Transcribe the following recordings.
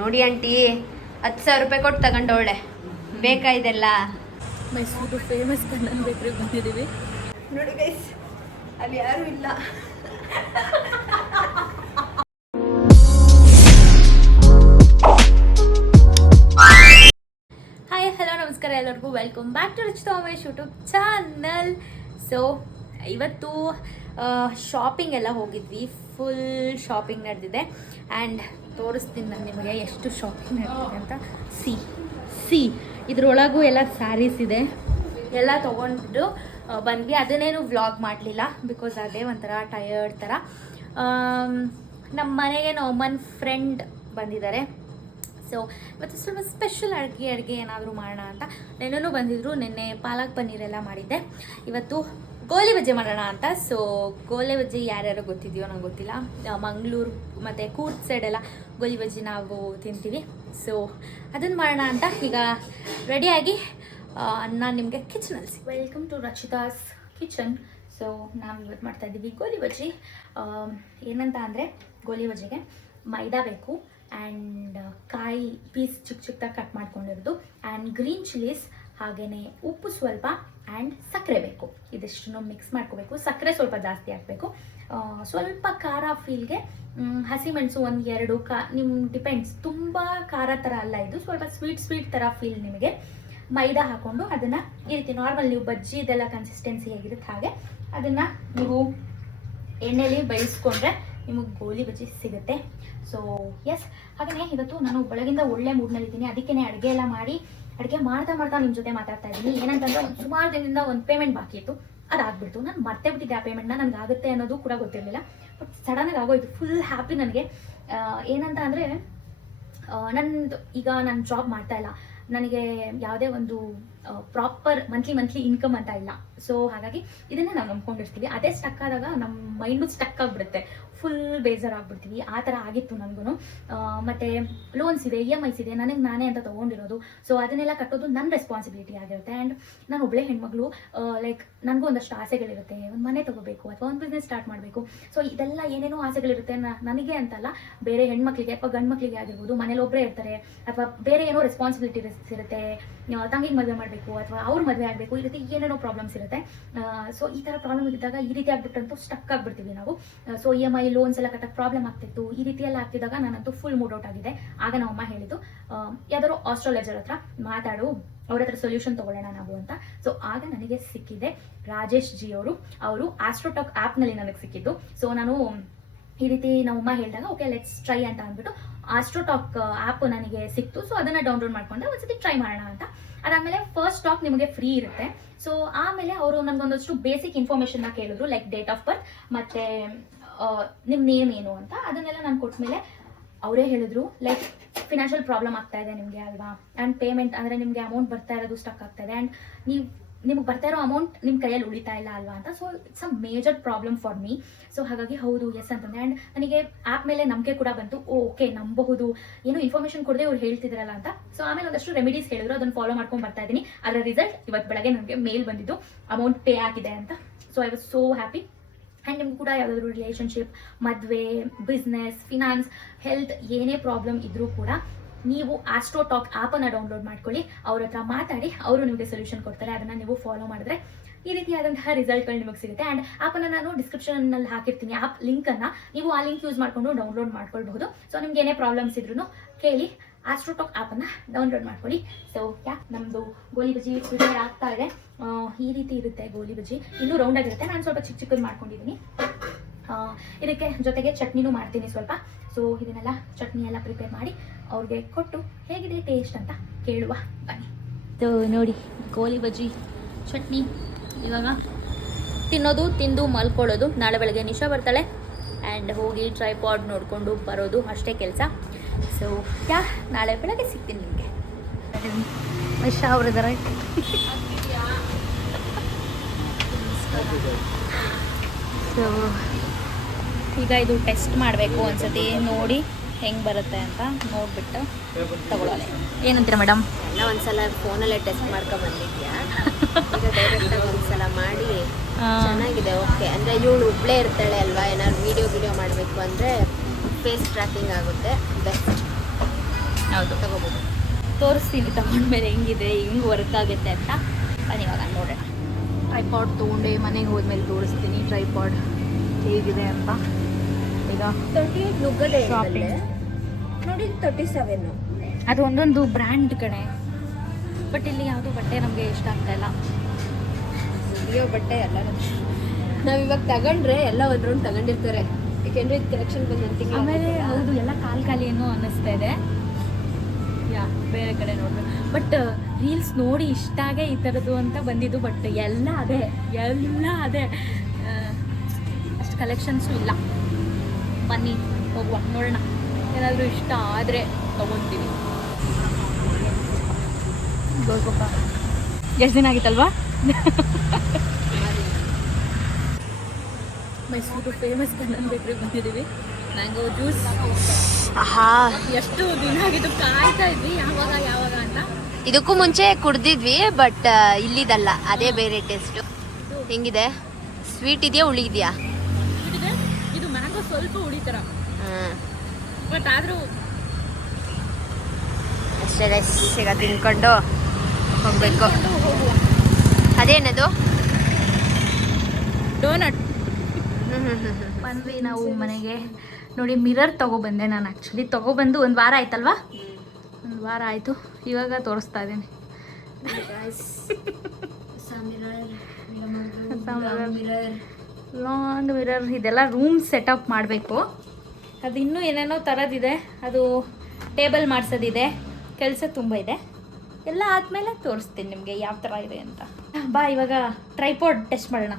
ನೋಡಿ ಆಂಟಿ 10,000 ರೂಪಾಯಿ ಕೊಟ್ಟು ತಗೊಂಡೋಳೆ. ಬೇಕಾ ಇದೆಲ್ಲ? ಮೈಸೂರು ಫೇಮಸ್ ಕಣ್ಣನ್ ಬೇಕ್ರಿ ಬಂದಿದ್ದೀವಿ. ನೋಡಿ ಗೈಸ್, ಅಲ್ಲಿ ಯಾರು ಇಲ್ಲ. ಹಾಯ್ ಹಲೋ ನಮಸ್ಕಾರ ಎಲ್ಲರಿಗೂ, welcome back to Ruchita Umesh YouTube channel. So ಇವತ್ತು ಶಾಪಿಂಗ್ ಎಲ್ಲ ಹೋಗಿದ್ವಿ, ಫುಲ್ ಶಾಪಿಂಗ್ ನಡೆದಿದೆ. ಆ್ಯಂಡ್ ತೋರಿಸ್ತೀನಿ ನಾನು ನಿಮಗೆ ಎಷ್ಟು ಶಾಪಿಂಗ್ ನಡೆದಿದೆ ಅಂತ. ಸಿ ಇದ್ರೊಳಗೂ ಎಲ್ಲ ಸ್ಯಾರೀಸ್ ಇದೆ, ಎಲ್ಲ ತೊಗೊಂಡು ಬಂದ್ವಿ. ಅದನ್ನೇನು ವ್ಲಾಗ್ ಮಾಡಲಿಲ್ಲ, ಬಿಕಾಸ್ ಅದೇ ಒಂಥರ ಟಯರ್ಡ್ ಥರ. ನಮ್ಮ ಮನೆಗೆ ನಮ್ಮಮ್ಮನ ಫ್ರೆಂಡ್ ಬಂದಿದ್ದಾರೆ. ಸೊ ಇವತ್ತು ಸ್ವಲ್ಪ ಸ್ಪೆಷಲ್ ಅಡುಗೆ ಏನಾದರೂ ಮಾಡೋಣ ಅಂತ. ನೆನ್ನೆನೂ ಬಂದಿದ್ರು, ನಿನ್ನೆ ಪಾಲಕ್ ಪನ್ನೀರೆಲ್ಲ ಮಾಡಿದ್ದೆ. ಇವತ್ತು ಗೋಲಿ ಬಜ್ಜಿ ಮಾಡೋಣ ಅಂತ. ಸೊ ಗೋಲಿ ಬಜ್ಜಿ ಯಾರ್ಯಾರು ಗೊತ್ತಿದೆಯೋ ನಂಗೆ ಗೊತ್ತಿಲ್ಲ, ಮಂಗಳೂರು ಮತ್ತು ಕೂರ್ಗ್ ಸೈಡೆಲ್ಲ ಗೋಲಿ ಬಜ್ಜಿ ನಾವು ತಿಂತೀವಿ. ಸೊ ಅದನ್ನು ಮಾಡೋಣ ಅಂತ ಈಗ ರೆಡಿಯಾಗಿ ನಾನು ನಿಮಗೆ ಕಿಚನಲ್ಲಿ ವೆಲ್ಕಮ್ ಟು ರಚಿತಾಸ್ ಕಿಚನ್. ಸೊ ನಾವು ಇವತ್ತು ಮಾಡ್ತಾಯಿದ್ದೀವಿ ಗೋಲಿ ಬಜ್ಜಿ. ಏನಂತ ಅಂದರೆ, ಗೋಲಿ ಬಜ್ಜಿಗೆ ಮೈದಾ ಬೇಕು, ಆ್ಯಂಡ್ ಕಾಯಿ ಪೀಸ್ ಚಿಕ್ಕ ಚಿಕ್ಕದಾಗಿ ಕಟ್ ಮಾಡ್ಕೊಂಡಿರೋದು, ಆ್ಯಂಡ್ ಗ್ರೀನ್ ಚಿಲ್ಲೀಸ್, ಹಾಗೆಯೇ ಉಪ್ಪು ಸ್ವಲ್ಪ, ಆ್ಯಂಡ್ ಸಕ್ಕರೆ ಬೇಕು. ಇದಿಷ್ಟನ್ನು ಮಿಕ್ಸ್ ಮಾಡ್ಕೋಬೇಕು. ಸಕ್ಕರೆ ಸ್ವಲ್ಪ ಜಾಸ್ತಿ ಹಾಕಬೇಕು. ಸ್ವಲ್ಪ ಖಾರ ಫೀಲ್ಗೆ ಹಸಿಮೆಣಸು 1-2 ನಿಮ್ಮ ಡಿಪೆಂಡ್ಸ್. ತುಂಬ ಖಾರ ಥರ ಅಲ್ಲ ಇದು, ಸ್ವಲ್ಪ ಸ್ವೀಟ್ ಥರ ಫೀಲ್ ನಿಮಗೆ. ಮೈದಾ ಹಾಕ್ಕೊಂಡು ಅದನ್ನು ಈ ರೀತಿ ನಾರ್ಮಲ್ ನೀವು ಬಜ್ಜಿ ಇದೆಲ್ಲ ಕನ್ಸಿಸ್ಟೆನ್ಸಿ ಹೇಗಿರುತ್ತೆ ಹಾಗೆ ಅದನ್ನು ನೀವು ಎಣ್ಣೆಲಿ ಬೇಯಿಸ್ಕೊಂಡ್ರೆ ನಿಮಗೆ ಗೋಲಿ ಬಜ್ಜಿ ಸಿಗುತ್ತೆ. ಸೊ ಎಸ್, ಹಾಗೆಯೇ ಇವತ್ತು ನಾನು ಬೆಳಗಿಂದ ಒಳ್ಳೆ ಮೂಡ್ನಲ್ಲಿದ್ದೀನಿ. ಅದಕ್ಕೇ ಅಡುಗೆ ಮಾಡ್ತಾ ನಿಮ್ಮ ಜೊತೆ ಮಾತಾಡ್ತಾ ಇದ್ದೀನಿ. ಏನಂತಂದರೆ, ಸುಮಾರು ದಿನದಿಂದ ಒಂದು ಪೇಮೆಂಟ್ ಬಾಕಿ ಇತ್ತು, ಅದಾಗ್ಬಿಡ್ತು. ನಾನು ಮರ್ತೇ ಬಿಟ್ಟಿದ್ದೆ ಆ ಪೇಮೆಂಟ್ನ. ನನಗೆ ಆಗುತ್ತೆ ಅನ್ನೋದು ಕೂಡ ಗೊತ್ತಿರಲಿಲ್ಲ, ಬಟ್ ಸಡನ್ನಾಗಿ ಆಗೋಯ್ತು. ಫುಲ್ ಹ್ಯಾಪಿ ನನಗೆ. ಏನಂತ ಅಂದರೆ, ನನ್ನ ಜಾಬ್ ಮಾಡ್ತಾ ಇಲ್ಲ, ನನಗೆ ಯಾವುದೇ ಒಂದು ಪ್ರಾಪರ್ ಮಂತ್ಲಿ ಇನ್ಕಮ್ ಅಂತ ಇಲ್ಲ. ಸೊ ಹಾಗಾಗಿ ಇದನ್ನೇ ನಾವು ನಂಬ್ಕೊಂಡಿರ್ತೀವಿ. ಅದೇ ಸ್ಟಕ್ ಆದಾಗ ನಮ್ಮ ಮೈಂಡು ಸ್ಟಕ್ ಆಗಿಬಿಡುತ್ತೆ, ಫುಲ್ ಬೇಜಾರಾಗ್ಬಿಡ್ತೀವಿ. ಆ ಥರ ಆಗಿತ್ತು ನನಗೂ. ಮತ್ತು ಲೋನ್ಸ್ ಇದೆ, EMIs ಇದೆ, ನನಗೆ ನಾನೇ ಅಂತ ತೊಗೊಂಡಿರೋದು. ಸೊ ಅದನ್ನೆಲ್ಲ ಕಟ್ಟೋದು ನನ್ನ ರೆಸ್ಪಾನ್ಸಿಬಿಲಿಟಿ ಆಗಿರುತ್ತೆ. ಆ್ಯಂಡ್ ನಾನು ಒಬ್ಬಳೇ ಹೆಣ್ಮಗಳು, ಲೈಕ್ ನನಗೂ ಒಂದಷ್ಟು ಆಸೆಗಳಿರುತ್ತೆ. ಒಂದು ಮನೆ ತೊಗೋಬೇಕು ಅಥವಾ ಒಂದು ಬಿಸ್ನೆಸ್ ಸ್ಟಾರ್ಟ್ ಮಾಡಬೇಕು. ಸೊ ಇದೆಲ್ಲ ಏನೇನೋ ಆಸೆಗಳಿರುತ್ತೆ. ನನಗೆ ಅಂತಲ್ಲ, ಬೇರೆ ಹೆಣ್ಮಕ್ಳಿಗೆ ಅಥವಾ ಗಂಡು ಮಕ್ಕಳಿಗೆ ಆಗಿರ್ಬೋದು, ಮನೇಲಿ ಒಬ್ಬರೇ ಇರ್ತಾರೆ, ಅಥವಾ ಬೇರೆ ಏನೋ ರೆಸ್ಪಾನ್ಸಿಬಿಲಿಟೀಸ್ ಇರುತ್ತೆ. ತಂಗಿಗೆ ಮದುವೆ ಮಾಡಬೇಕು ಅಥವಾ ಅವ್ರ ಮದುವೆ ಆಗಬೇಕು, ಈ ರೀತಿ ಏನೇನೋ ಪ್ರಾಬ್ಲಮ್ಸ್ ಇರುತ್ತೆ. ಸೊ ಈ ಥರ ಪ್ರಾಬ್ಲಮ್ ಇದ್ದಾಗ ಈ ರೀತಿ ಆಗ್ಬಿಟ್ಟಂತೂ ಸ್ಟಕ್ ಆಗಿಬಿಡ್ತೀವಿ ನಾವು. ಸೊ EMI ಲೋನ್ಸ್ ಎಲ್ಲ ಕಟ್ಟಕ್ಕೆ ಪ್ರಾಬ್ಲಮ್ ಆಗ್ತಿತ್ತು. ಈ ರೀತಿ ಎಲ್ಲ ಆಗ್ತಿದ್ದಾಗ ನಾನಂತೂ ಫುಲ್ ಮೂಡ್ ಔಟ್ ಆಗಿದೆ. ಆಗ ನಮ್ಮಮ್ಮ ಹೇಳಿದ್ದು, ಯಾವ್ದಾದ್ರು ಆಸ್ಟ್ರಾಲಜರ್ ಹತ್ರ ಮಾತಾಡು, ಅವ್ರ ಹತ್ರ ಸೊಲ್ಯೂಷನ್ ತೊಗೊಳ್ಳೋಣ ನಾವು ಅಂತ. ಸೊ ಆಗ ನನಗೆ ಸಿಕ್ಕಿದೆ ರಾಜೇಶ್ ಜಿ ಅವರು ಆಸ್ಟ್ರೋಟಾಕ್ ಆ್ಯಪ್ನಲ್ಲಿ ನನಗೆ ಸಿಕ್ಕಿದ್ದು. ಸೊ ನಾನು ಈ ರೀತಿ ನಮ್ಮಮ್ಮ ಹೇಳಿದಾಗ ಓಕೆ ಲೆಟ್ಸ್ ಟ್ರೈ ಅಂತ ಅಂದ್ಬಿಟ್ಟು ಆಸ್ಟ್ರೋಟಾಕ್ ಆ್ಯಪ್ ನನಗೆ ಸಿಕ್ತು. ಸೊ ಅದನ್ನು ಡೌನ್ಲೋಡ್ ಮಾಡ್ಕೊಂಡೆ, ಒಂದ್ಸತಿ ಟ್ರೈ ಮಾಡೋಣ ಅಂತ. ಅದಾದಮೇಲೆ ಫಸ್ಟ್ ಟಾಕ್ ನಿಮಗೆ ಫ್ರೀ ಇರುತ್ತೆ. ಸೊ ಆಮೇಲೆ ಅವರು ನನಗೊಂದಷ್ಟು ಬೇಸಿಕ್ ಇನ್ಫಾರ್ಮೇಷನ್ನ ಕೇಳಿದ್ರು, ಲೈಕ್ ಡೇಟ್ ಆಫ್ ಬರ್ತ್ ಮತ್ತು ನಿಮ್ಮ ನೇಮ್ ಏನು ಅಂತ. ಅದನ್ನೆಲ್ಲ ನಾನು ಕೊಟ್ಮೇಲೆ ಅವರೇ ಹೇಳಿದ್ರು, ಲೈಕ್ ಫಿನಾನ್ಷಿಯಲ್ ಪ್ರಾಬ್ಲಮ್ ಆಗ್ತಾ ಇದೆ ನಿಮಗೆ ಅಲ್ವಾ, ಆ್ಯಂಡ್ ಪೇಮೆಂಟ್ ಅಂದರೆ ನಿಮಗೆ ಅಮೌಂಟ್ ಬರ್ತಾ ಇರೋದು ಸ್ಟಕ್ ಆಗ್ತಾ ಇದೆ, ಆ್ಯಂಡ್ ನಿಮಗೆ ಬರ್ತಾ ಇರೋ ಅಮೌಂಟ್ ನಿಮ್ಮ ಕೈಯಲ್ಲಿ ಉಳಿತಾ ಇಲ್ಲ ಅಲ್ವಾ ಅಂತ. So it's a major problem for me. So ಹಾಗಾಗಿ ಹೌದು ಎಸ್ ಅಂತಂದೆ. ಆ್ಯಂಡ್ ನನಗೆ ಆ್ಯಪ್ ಮೇಲೆ ನಂಬಿಕೆ ಕೂಡ ಬಂತು. ಓಕೆ ನಂಬಬಹುದು, ಏನೋ ಇನ್ಫಾರ್ಮೇಷನ್ ಕೊಡದೆ ಅವ್ರು ಹೇಳ್ತಿದ್ರಲ್ಲ ಅಂತ. ಸೊ ಆಮೇಲೆ ಒಂದಷ್ಟು ರೆಮಿಡೀಸ್ ಹೇಳಿದ್ರು, ಅದನ್ನು ಫಾಲೋ ಮಾಡ್ಕೊಂಡು ಬರ್ತಾ ಇದ್ದೀನಿ. ಅದರ ರಿಸಲ್ಟ್ ಇವತ್ತು ಬೆಳಗ್ಗೆ ನನಗೆ ಮೇಲ್ ಬಂದಿದ್ದು, ಅಮೌಂಟ್ ಪೇ ಆಗಿದೆ ಅಂತ. So I was so happy. And ನಿಮ್ಗೆ ಕೂಡ ಯಾವುದಾದ್ರು ರಿಲೇಷನ್ಶಿಪ್, ಮದುವೆ, ಬಿಸ್ನೆಸ್, ಫಿನಾನ್ಸ್, ಹೆಲ್ತ್ ಏನೇ ಪ್ರಾಬ್ಲಮ್ ಇದ್ರೂ ಕೂಡ ನೀವು ಆಸ್ಟ್ರೋಟಾಕ್ ಆ್ಯಪನ್ನು ಡೌನ್ಲೋಡ್ ಮಾಡ್ಕೊಳ್ಳಿ. ಅವ್ರ ಹತ್ರ ಮಾತಾಡಿ, ಅವರು ನಿಮಗೆ ಸೊಲ್ಯೂಷನ್ ಕೊಡ್ತಾರೆ. ಅದನ್ನು ನೀವು ಫಾಲೋ ಮಾಡಿದ್ರೆ ಈ ರೀತಿಯಾದಂತಹ ರಿಸಲ್ಟ್ಗಳು ನಿಮಗೆ ಸಿಗುತ್ತೆ. ಆ್ಯಂಡ್ ಆ್ಯಪನ್ನು ನಾನು ಡಿಸ್ಕ್ರಿಪ್ಷನ್ನಲ್ಲಿ ಹಾಕಿರ್ತೀನಿ, ಆ್ಯಪ್ ಲಿಂಕನ್ನು. ನೀವು ಆ ಲಿಂಕ್ ಯೂಸ್ ಮಾಡಿಕೊಂಡು ಡೌನ್ಲೋಡ್ ಮಾಡ್ಕೊಳ್ಬಹುದು. ಸೊ ನಿಮ್ಗೆ ಏನೇ ಪ್ರಾಬ್ಲಮ್ಸ್ ಇದ್ರೂ ಕೇಳಿ, ಆಸ್ಟ್ರೋಟಾಕ್ ಆ್ಯಪನ್ನು ಡೌನ್ಲೋಡ್ ಮಾಡ್ಕೊಳ್ಳಿ. ಸೊ ನಮ್ಮದು ಗೋಲಿ ಬಜ್ಜಿ ಪ್ರಿಪೇರ್ ಆಗ್ತಾ ಇದೆ. ಈ ರೀತಿ ಇರುತ್ತೆ ಗೋಲಿ ಬಜ್ಜಿ, ಇನ್ನೂ ರೌಂಡಾಗಿರುತ್ತೆ. ನಾನು ಸ್ವಲ್ಪ ಚಿಕ್ಕದು ಮಾಡ್ಕೊಂಡಿದ್ದೀನಿ. ಇದಕ್ಕೆ ಜೊತೆಗೆ ಚಟ್ನಿನೂ ಮಾಡ್ತೀನಿ ಸ್ವಲ್ಪ. ಸೊ ಇದನ್ನೆಲ್ಲ ಚಟ್ನಿ ಎಲ್ಲ ಪ್ರಿಪೇರ್ ಮಾಡಿ ಅವ್ರಿಗೆ ಕೊಟ್ಟು ಹೇಗಿದೆ ಟೇಸ್ಟ್ ಅಂತ ಕೇಳುವ ಬನ್ನಿ. ಸೊ ನೋಡಿ, ಗೋಲಿ ಬಜ್ಜಿ ಚಟ್ನಿ ಇವಾಗ ತಿಂದು ಮಲ್ಕೊಳ್ಳೋದು. ನಾಳೆ ಬೆಳಗ್ಗೆ ನಿಶಾ ಬರ್ತಾಳೆ, ಆ್ಯಂಡ್ ಹೋಗಿ ಟ್ರೈಪಾಡ್ ನೋಡಿಕೊಂಡು ಬರೋದು, ಅಷ್ಟೇ ಕೆಲಸ. ಸೊ ನಾಳೆ ಬೆಳಗ್ಗೆ ಸಿಗ್ತೀನಿ ನಿಮಗೆ. ನಿಶಾ ಅವರಿದ್ದಾರೆ. ಸೊ ಈಗ ಇದು ಟೆಸ್ಟ್ ಮಾಡಬೇಕು ಒಂದ್ಸತಿ, ನೋಡಿ ಹೆಂಗೆ ಬರುತ್ತೆ ಅಂತ ನೋಡಿಬಿಟ್ಟು ತಗೊಳ್ಳೋಣ. ಏನಂತೀರ ಮೇಡಮ್? ಎಲ್ಲ ಒಂದ್ಸಲ ಫೋನಲ್ಲೇ ಟೆಸ್ಟ್ ಮಾಡ್ಕೊಂಡ್ಬಂದಿದ್ಯಾ, ಈಗ ಡೈರೆಕ್ಟಾಗಿ ಒಂದ್ಸಲ ಮಾಡಿ ಚೆನ್ನಾಗಿದೆ. ಓಕೆ ಅಂದರೆ ಇವಳು ಒಬ್ಬಳೇ ಇರ್ತಾಳೆ ಅಲ್ವಾ, ಏನಾದ್ರು ವೀಡಿಯೋ ಮಾಡಬೇಕು ಅಂದರೆ ಫೇಸ್ ಟ್ರ್ಯಾಕಿಂಗ್ ಆಗುತ್ತೆ, ಬೆಸ್ಟ್. ಹೌದು. ತಗೋಬೋದು. ತೋರಿಸ್ತೀನಿ ತಗೊಂಡ್ಮೇಲೆ ಹೆಂಗಿದೆ, ಹೆಂಗೆ ವರ್ಕ್ ಆಗುತ್ತೆ ಅಂತ. ಬನ್ನಿ ಇವಾಗ ನೋಡೋಣ. ಟ್ರೈಪಾಡ್ ತೊಗೊಂಡೆ ಮನೆಗೆ ಹೋದ್ಮೇಲೆ ತೋರಿಸ್ತೀನಿ ಟ್ರೈಪಾಡ್ ಹೇಗಿದೆ ಅಂತ. ಈಗ 38 ನುಗ್ಗದೆ Shopping. ನೋಡಿ 37. ಅದು ಒಂದೊಂದು ಬ್ರ್ಯಾಂಡ್ ಕಣೆ, ಬಟ್ ಇಲ್ಲಿ ಯಾವುದೋ ಬಟ್ಟೆ ನಮಗೆ ಇಷ್ಟ ಆಗ್ತಾ ಇಲ್ಲ. ಅಯ್ಯೋ ಬಟ್ಟೆ ಎಲ್ಲ ನಾವು ಇವಾಗ ತಗೊಂಡ್ರೆ ಎಲ್ಲ ಒಂದು ರೌಂಡ್ ತಗೊಂಡಿರ್ತಾರೆ, ಯಾಕೆಂದ್ರೆ ಇದು ಕಲೆಕ್ಷನ್ ಬಂದು ಒಂದು ತಿಂಗಳು ಆಮೇಲೆ ಹೌದು ಎಲ್ಲ ಖಾಲಿ ಏನೋ ಅನ್ನಿಸ್ತಾ ಇದೆ. ಬೇರೆ ಕಡೆ ನೋಡ್ಬೇಕು. ಬಟ್ ರೀಲ್ಸ್ ನೋಡಿ ಇಷ್ಟ ಆಗೇ ಈ ಥರದ್ದು ಅಂತ ಬಂದಿದ್ದು, ಬಟ್ ಎಲ್ಲ ಅದೇ ಅಷ್ಟು ಕಲೆಕ್ಷನ್ಸು ಇಲ್ಲ. ಬನ್ನಿ ಹೋಗುವ, ನೋಡೋಣ. ಏನಾದರೂ ಇಷ್ಟ ಆದರೆ ತಗೊತೀವಿ. ಎಷ್ಟು ದಿನ ಆಗಿತ್ತಲ್ವಾ? ಮೈಸೂರು ಫೇಮಸ್ ಕಣ್ಣನ್ ಬೇಕ್ರಿಗೆ ಬಂದಿದ್ದೀವಿ. ಮ್ಯಾಂಗೋ ಜ್ಯೂಸ್ ಎಷ್ಟು ದಿನ ಆಗಿತ್ತು, ಕಾಯ್ತಾ ಇದ್ವಿ ಯಾವಾಗ ಅಂತ. ಇದಕ್ಕೂ ಮುಂಚೆ ಕುಡ್ದಿದ್ವಿ, ಬಟ್ ಇಲ್ಲಿದಲ್ಲ, ಅದೇ ಬೇರೆ ಟೇಸ್ಟ್. ಹೆಂಗಿದೆ? ಸ್ವೀಟ್ ಇದೆಯಾ ಹುಳಿ ಇದೆಯಾ? ಇದು ಮ್ಯಾಂಗೋ ಸ್ವಲ್ಪ ಹುಳಿ ಥರ, ಬಟ್ ಆದರೂ ಅಷ್ಟೇ ರೈಸ್ ಈಗ ತಿನ್ಕೊಂಡು ಹೋಗ್ಬೇಕು. ಅದೇನದು? ಡೋನಟ್. ಬಂದ್ವಿ ನಾವು ಮನೆಗೆ. ನೋಡಿ ಮಿರರ್ ತಗೊಬಂದೆ ನಾನು. ಆ್ಯಕ್ಚುಲಿ ತಗೊಬಂದು ಒಂದು ವಾರ ಆಯ್ತಲ್ವಾ? ಒಂದು ವಾರ ಆಯಿತು. ಇವಾಗ ತೋರಿಸ್ತಾ ಇದ್ದೀನಿ. Long mirror. ಇದೆಲ್ಲ ರೂಮ್ ಸೆಟಪ್ ಮಾಡಬೇಕು. ಅದು ಇನ್ನೂ ಏನೇನೋ ಥರದಿದೆ. ಅದು ಟೇಬಲ್ ಮಾಡಿಸೋದಿದೆ, ಕೆಲಸ ತುಂಬ ಇದೆ. ಎಲ್ಲ ಆದಮೇಲೆ ತೋರಿಸ್ತೀನಿ ನಿಮಗೆ ಯಾವ ಥರ ಇದೆ ಅಂತ. ಬಾ ಇವಾಗ ಟ್ರೈಪಾಡ್ ಟೆಸ್ಟ್ ಮಾಡೋಣ.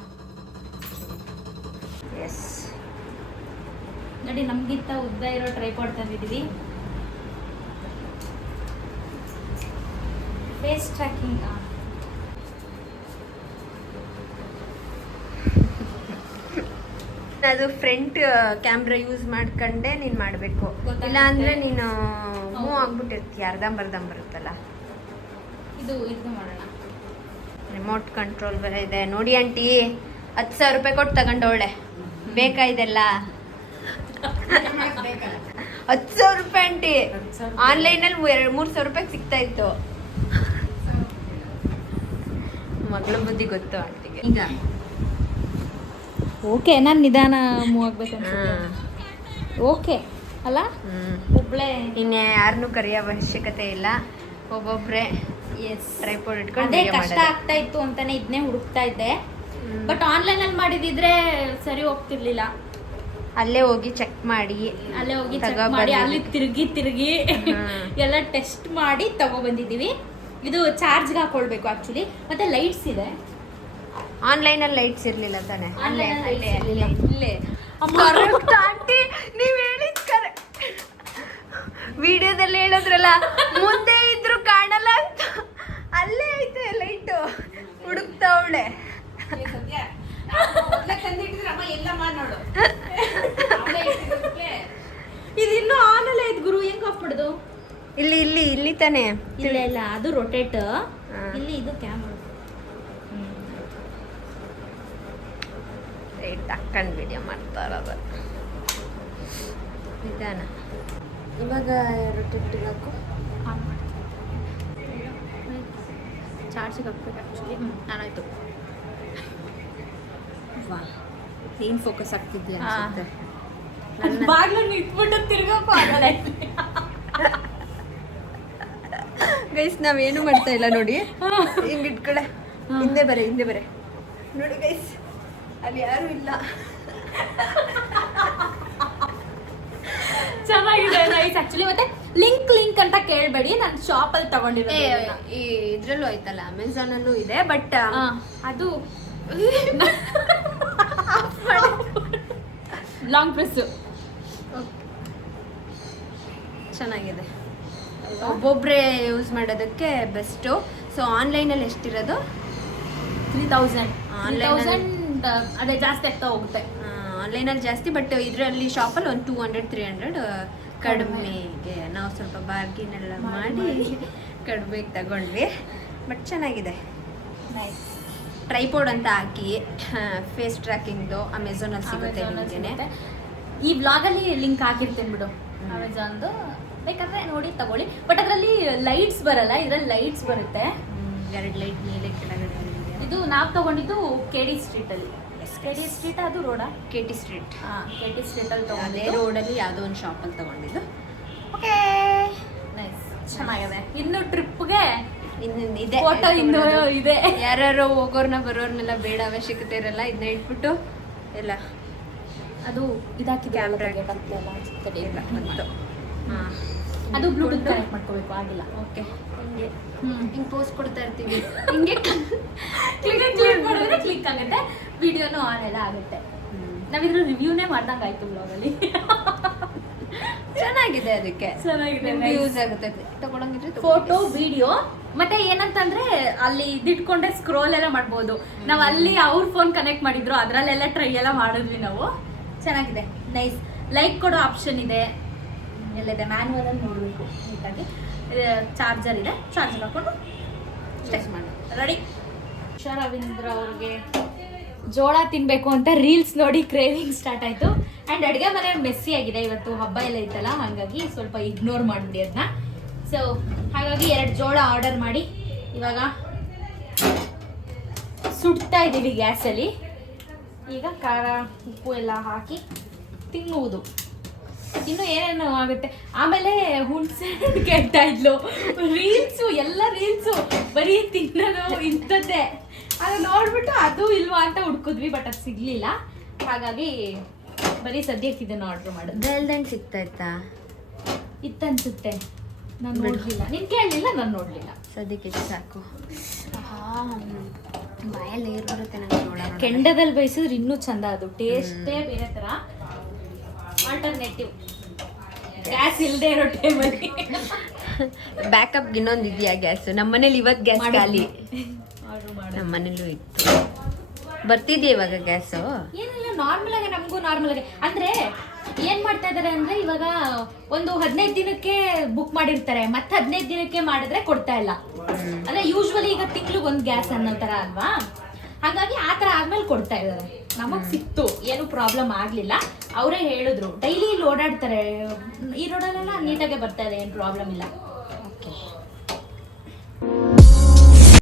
ಎಸ್ ನೋಡಿ, ನಮಗಿಂತ ಉದ್ದ ಇರೋ ಟ್ರೈಪಾಡ್ ತಂದಿದ್ದೀವಿ. Face tracking. ಅದು ಫ್ರಂಟ್ ಕ್ಯಾಮ್ರಾ ಯೂಸ್ ಮಾಡ್ಕೊಂಡೆ ನೀನು ಮಾಡಬೇಕು. ಇಲ್ಲ ಅಂದರೆ ನೀನು ಮೂವ್ ಆಗ್ಬಿಟ್ಟಿರ್ತೀಯ, ಅರ್ಧಂಬರ್ಧಂ ಬರುತ್ತಲ್ಲ. ಇದು ಮಾಡೋಣ. ರಿಮೋಟ್ ಕಂಟ್ರೋಲ್ ಬೇರೆ ಇದೆ ನೋಡಿ ಆಂಟಿ. 10,000 ರೂಪಾಯಿ ಕೊಟ್ಟು ತಗೊಂಡವಳೆ. ಬೇಕಾ ಇದೆಲ್ಲ? 10,000 ರೂಪಾಯಿ ಆಂಟಿ. ಆನ್ಲೈನಲ್ಲಿ 3,000 ರೂಪಾಯಿಗೆ ಸಿಗ್ತಾ ಇತ್ತು. ಮಗಳ ಬುದ್ಧಿ ಗೊತ್ತು ಆಂಟಿಗೆ. ಈಗ ಓಕೆ, ನಾನು ನಿಧಾನ ಮೂವ್ ಆಗ್ಬೇಕು. ಓಕೆ ಅಲ್ಲ? ಒಬ್ಳೆ ಇನ್ನೇ ಯಾರನ್ನೂ ಕರೆಯೋ ಅವಶ್ಯಕತೆ ಇಲ್ಲ. ಒಬ್ಬೊಬ್ರೆ ಟ್ರೈಪಾಡ್ ಇಟ್ಕೊಂಡು ಅದೇ ಕಷ್ಟ ಆಗ್ತಾ ಇತ್ತು ಅಂತಾನೆ ಇದನ್ನೇ ಹುಡುಕ್ತಾ ಇದ್ದೆ. ಬಟ್ ಆನ್ಲೈನಲ್ಲಿ ಮಾಡಿದಿದ್ರೆ ಸರಿ ಹೋಗ್ತಿರ್ಲಿಲ್ಲ. ಅಲ್ಲೇ ಹೋಗಿ ಚೆಕ್ ಮಾಡಿ ಅಲ್ಲಿ ತಿರುಗಿ ಎಲ್ಲ ಟೆಸ್ಟ್ ಮಾಡಿ ತಗೊಬಂದಿದ್ದೀವಿ. ಇದು ಚಾರ್ಜ್ಗೆ ಹಾಕೊಳ್ಬೇಕು ಆಕ್ಚುಲಿ. ಮತ್ತೆ ಲೈಟ್ಸ್ ಇದೆ. ಆನ್ಲೈನಲ್ಲಿ ಲೈಟ್ಸ್ ಇರ್ಲಿಲ್ಲ ತಾನೆ? ಇಲ್ಲೇ ಆಂಟಿ ನೀವು ಹೇಳಿದ್ ಕರೆಕ್ಟ್. ವಿಡಿಯೋದಲ್ಲಿ ಹೇಳಿದ್ರಲ್ಲ, ಮುಂದೆ ಇದ್ರು ಕಾಣಲ್ಲ ಅಂತ. ಅಲ್ಲೇ ಐತೆ ಲೈಟು. ಹುಡುಕ್ತಾವಳೆ. ಇದಿನ್ನೂ ಆನ್ ಅಲ್ಲ ಇದು ಗುರು. ಹೆಂಗ್ ಆಫ್ ಮಾಡೋದು? ಇಲ್ಲಿ ತಾನೆ? ಇಲ್ಲ ಅದು ರೊಟೇಟ್. ಇಲ್ಲಿ ಇದು ಕ್ಯಾಮ್ರಾ. ತಕ್ಕಂಡು ವಿಡಿಯೋ ಮಾಡ್ತಾ ಇರೋದು ನಿಧಾನ. ಇವಾಗ ರೊಟೇಟಿಗೆ ಹಾಕು. ಚಾರ್ಜಿಗೆ ಹಾಕ್ಬೇಕು ಆ್ಯಕ್ಚುಲಿ. ನಾನಾಯ್ತು. ವಾ, ಏನು ಫೋಕಸ್ ಆಗ್ತಿದ್ಯಾ ಅನ್ಸುತ್ತೆ. ಬಾಗ್ಲನ್ನು ಇಟ್ಬಿಟ್ಟು ತಿರ್ಗಕ್ಕೂ ಆಗಲ್ಲ. ಗೈಸ್ ನಾವೇನು ಮಾಡ್ತಾ ಇಲ್ಲ ನೋಡಿ. ಹಿಂಗೆ ಇಟ್ಕಡೆ ಹಿಂದೆ ಬರೆ ನೋಡಿ ಗೈಸ್, ಅಲ್ಲಿ ಯಾರು ಇಲ್ಲ. ಚೆನ್ನಾಗಿದೆ ನೈಸ್ ಆಕ್ಚುಲಿ. ಮತ್ತೆ ಲಿಂಕ್ ಅಂತ ಕೇಳಬೇಡಿ, ನಾನು ಶಾಪಲ್ಲಿ ತಗೊಂಡಿರೋದು. ಈ ಇದ್ರಲ್ಲೂ ಆಯ್ತಲ್ಲ, ಅಮೆಝಾನಲ್ಲೂ ಇದೆ. ಬಟ್ ಅದು ಲಾಂಗ್ ಪ್ರೆಸ್ ಚೆನ್ನಾಗಿದೆ. ಒಬ್ಬೊಬ್ಬರೇ ಯೂಸ್ ಮಾಡೋದಕ್ಕೆ ಬೆಸ್ಟು. ಸೊ ಆನ್ಲೈನಲ್ಲಿ ಎಷ್ಟಿರೋದು? 3,000. ಅದೇ ಜಾಸ್ತಿ ಆಗ್ತಾ ಹೋಗುತ್ತೆ. ಆನ್ಲೈನಲ್ಲಿ ಜಾಸ್ತಿ, ಬಟ್ ಇದರಲ್ಲಿ ಶಾಪಲ್ಲಿ ಒಂದು 200-300 ಕಡಿಮೆಗೆ ನಾವು ಸ್ವಲ್ಪ ಬಾರ್ಗಿನ್ ಎಲ್ಲ ಮಾಡಿ ಕಡಿಮೆಗೆ ತಗೊಂಡ್ವಿ. ಬಟ್ ಚೆನ್ನಾಗಿದೆ. ಟ್ರೈಪಾಡ್ ಅಂತ ಹಾಕಿ ಫೇಸ್ ಟ್ರ್ಯಾಕಿಂಗ್ದು ಅಮೆಝಾನಲ್ಲಿ ಸಿಗುತ್ತೆ ನಿಮಗೆ. ಈ ಬ್ಲಾಗಲ್ಲಿ ಲಿಂಕ್ ಹಾಕಿರ್ತೇನೆ ಬಿಡು ಅಮೆಝಾನ್ದು. ಬೇಕಾದ್ರೆ ನೋಡಿ ತಗೊಳ್ಳಿ. ಬಟ್ ಅದರಲ್ಲಿ ಲೈಟ್ಸ್ ಬರಲ್ಲ, ಇದರಲ್ಲಿ ಲೈಟ್ಸ್ ಬರುತ್ತೆ. 2 ಲೈಟ್ ಮೇಲೆ ಕೆಳಗಡೆ. ಇದು ನಾವು ತಗೊಂಡಿದ್ದು KD ಸ್ಟ್ರೀಟಲ್ಲಿ. KD ಸ್ಟ್ರೀಟ್ ಅದು ರೋಡಾ? KT street. KT ಸ್ಟ್ರೀಟಲ್ಲಿ ಅದೇ ತಗೊಂಡಿದ್ದು. ರೋಡಲ್ಲಿ ಯಾವುದೋ ಒಂದು ಶಾಪಲ್ಲಿ ತಗೊಂಡಿದ್ದು. ಓಕೆ, ನೈಸ್, ಚೆನ್ನಾಗಿದೆ. ಇನ್ನು ಟ್ರಿಪ್ಗೆ ಇನ್ನೊಂದು ಇದೆ ಫೋಟೋ ಇನ್ನು ಇದೆ. ಯಾರು ಹೋಗೋರ್ನ ಬರೋರ್ನೆಲ್ಲ ಬೇಡ ಅವಶ್ಯಕತೆ ಇರಲ್ಲ, ಇದನ್ನ ಇಟ್ಬಿಟ್ಟು ಎಲ್ಲ ಅದು ಇದಾಕಿದೆ ಕ್ಯಾಮ್ರಾ ಇಲ್ಲ ಬಂತು. ಹಾಂ, ಅದು ಬ್ಲೂಟೂತ್ ಕನೆಕ್ಟ್ ಮಾಡ್ಕೋಬೇಕು, ಆಗಿಲ್ಲ. ಓಕೆ. ಹಿಂಗೆ ಹಿಂಗೆ ಪೋಸ್ಟ್ ಕೊಡ್ತಾ ಇರ್ತೀವಿ, ಹಿಂಗೆ ಕ್ಲಿಕ್ ಮಾಡಿದ್ರೆ ಕ್ಲಿಕ್ ಆಗುತ್ತೆ, ವಿಡಿಯೋನು ಆನ್ ಎಲ್ಲ ಆಗುತ್ತೆ. ನಾವಿದ್ರ ರಿವ್ಯೂನೇ ಮಾಡ್ದಂಗೆ ಆಯ್ತು ಬ್ಲಾಗಲ್ಲಿ. ಚೆನ್ನಾಗಿದೆ, ಅದಕ್ಕೆ ಚೆನ್ನಾಗಿದೆ, ಯೂಸ್ ಆಗುತ್ತೆ. ತಗೊಳಂಗಿದ್ರೆ ಫೋಟೋ ವಿಡಿಯೋ ಮತ್ತೆ ಏನಂತಂದ್ರೆ ಅಲ್ಲಿ ಇದಿಟ್ಕೊಂಡೆ ಸ್ಕ್ರೋಲ್ ಎಲ್ಲ ಮಾಡ್ಬೋದು. ನಾವು ಅಲ್ಲಿ ಅವ್ರ ಫೋನ್ ಕನೆಕ್ಟ್ ಮಾಡಿದ್ರು, ಅದ್ರಲ್ಲೆಲ್ಲ ಟ್ರೈ ಎಲ್ಲ ಮಾಡಿದ್ವಿ ನಾವು. ಚೆನ್ನಾಗಿದೆ, ನೈಸ್. ಲೈಕ್ ಕೊಡೋ ಆಪ್ಷನ್ ಇದೆ, ಎಲ್ಲಿದೆ ಮ್ಯಾನ್ಯುವಲ್ ಅಲ್ಲಿ ನೋಡಬೇಕು ನೀಟಾಗಿ. ಚಾರ್ಜರ್ ಇದೆ, ಚಾರ್ಜರ್ ಹಾಕೊಂಡು ಸ್ಟೆಚ್ ಮಾಡಿ ರೆಡಿ. ರವೀಂದ್ರ ಅವ್ರಿಗೆ ಜೋಳ ತಿನ್ಬೇಕು ಅಂತ ರೀಲ್ಸ್ ನೋಡಿ ಕ್ರೇವಿಂಗ್ ಸ್ಟಾರ್ಟ್ ಆಯ್ತು. ಅಂಡ್ ಅಡುಗೆ ಮನೆ ಮೆಸ್ಸಿ ಆಗಿದೆ, ಇವತ್ತು ಹಬ್ಬ ಎಲ್ಲ ಇತ್ತಲ್ಲ, ಹಾಗಾಗಿ ಸ್ವಲ್ಪ ಇಗ್ನೋರ್ ಮಾಡಿಬಿಡಿ ಅದನ್ನ. ಸೊ ಹಾಗಾಗಿ 2 ಜೋಳ ಆರ್ಡರ್ ಮಾಡಿ ಇವಾಗ ಸುಡ್ತಾ ಇದ್ದೀವಿ ಗ್ಯಾಸಲ್ಲಿ. ಈಗ ಖಾರ ಉಪ್ಪು ಎಲ್ಲ ಹಾಕಿ ತಿನ್ನುವುದು. ಇನ್ನು ಏನೇನು ಆಗುತ್ತೆ. ಆಮೇಲೆ ಹುಣ್ಸೆ ಕೆಡ್ತಾ ಇದ್ಲು, ರೀಲ್ಸು ಎಲ್ಲ ರೀಲ್ಸು ಬರೀ ತಿನ್ನೋದು ಇಂಥದ್ದೇ. ಅದು ನೋಡ್ಬಿಟ್ಟು ಅದು ಇಲ್ವಾ ಅಂತ ಹುಡ್ಕಿದ್ವಿ, ಬಟ್ ಅದು ಸಿಗ್ಲಿಲ್ಲ. ಹಾಗಾಗಿ ಬರೀ ಸದ್ಯಕ್ಕೆ ಇದನ್ನು ಆರ್ಡ್ರ್ ಮಾಡೋದು. ಬೆಲ್ದಂಗೆ ಸಿಗ್ತಾ ಇತ್ತಾ? ಇತ್ತನ್ಸುತ್ತೆ, ನಾನು ನೋಡ್ಲಿಲ್ಲ. ನೀನು ಕೇಳಲಿಲ್ಲ, ನಾನು ನೋಡಲಿಲ್ಲ. ಸದ್ಯಕ್ಕೆ ಸಾಕು. ಬಾಯಲ್ಲಿ ನೀರು ಬರುತ್ತೆ ನಂಗೆ ನೋಡೋಣ. ಕೆಂಡದಲ್ಲಿ ಬೇಯಿಸಿದ್ರೆ ಇನ್ನೂ ಚಂದ, ಅದು ಟೇಸ್ಟೇ ಬೇರೆ ಥರ. ಆಲ್ಟರ್ನೇಟಿವ್ ಗ್ಯಾಸ್ ಇಲ್ಲದೆ ಇರೋ ಟೈಮಲ್ಲಿ ಬ್ಯಾಕಪ್ ಇನ್ನೊಂದು ಇದೆಯಾ ಗ್ಯಾಸ್? ನಮ್ಮ ಮನೇಲಿ ಇವತ್ತು ಗ್ಯಾಸ್ ಖಾಲಿ. ಆರ್ಡ್ರ್ ಮಾಡಿ. ನಮ್ಮ ಮನೇಲೂ ಇತ್ತು, ಬರ್ತಿದ್ಯಾ ಇವಾಗ ಗ್ಯಾಸು? ಏನಿಲ್ಲ, ನಾರ್ಮಲ್ ಆಗಿ ನಮಗೂ ನಾರ್ಮಲ್ ಆಗಿ. ಅಂದ್ರೆ ಏನ್ ಮಾಡ್ತಾ ಇದಾರೆ ಅಂದ್ರೆ ಇವಾಗ ಒಂದು 15 ದಿನಕ್ಕೆ ಬುಕ್ ಮಾಡಿರ್ತಾರೆ, ಮತ್ತೆ 15 ದಿನಕ್ಕೆ ಮಾಡಿದ್ರೆ ಕೊಡ್ತಾ ಇಲ್ಲ. ಅಂದ್ರೆ ಯೂಶ್ವಲಿ ಈಗ ತಿಂಗ್ಳಿಗೆ 1 ಗ್ಯಾಸ್ ಅನ್ನೋ ತರ ಅಲ್ವಾ, ಹಾಗಾಗಿ ಆ ತರ ಆದ್ಮೇಲೆ ಕೊಡ್ತಾ ಇದಾರೆ. ನಮಗ್ ಸಿಕ್ತು, ಏನು ಪ್ರಾಬ್ಲಮ್ ಆಗ್ಲಿಲ್ಲ. ಅವರೇ ಹೇಳಿದ್ರು ಡೈಲಿ ಇಲ್ಲಿ ಓಡಾಡ್ತಾರೆ, ಈ ರೋಡಲ್ಲೆಲ್ಲ ನೀಟಾಗೆ ಬರ್ತಾ ಇದೆ, ಏನು ಪ್ರಾಬ್ಲಮ್ ಇಲ್ಲ.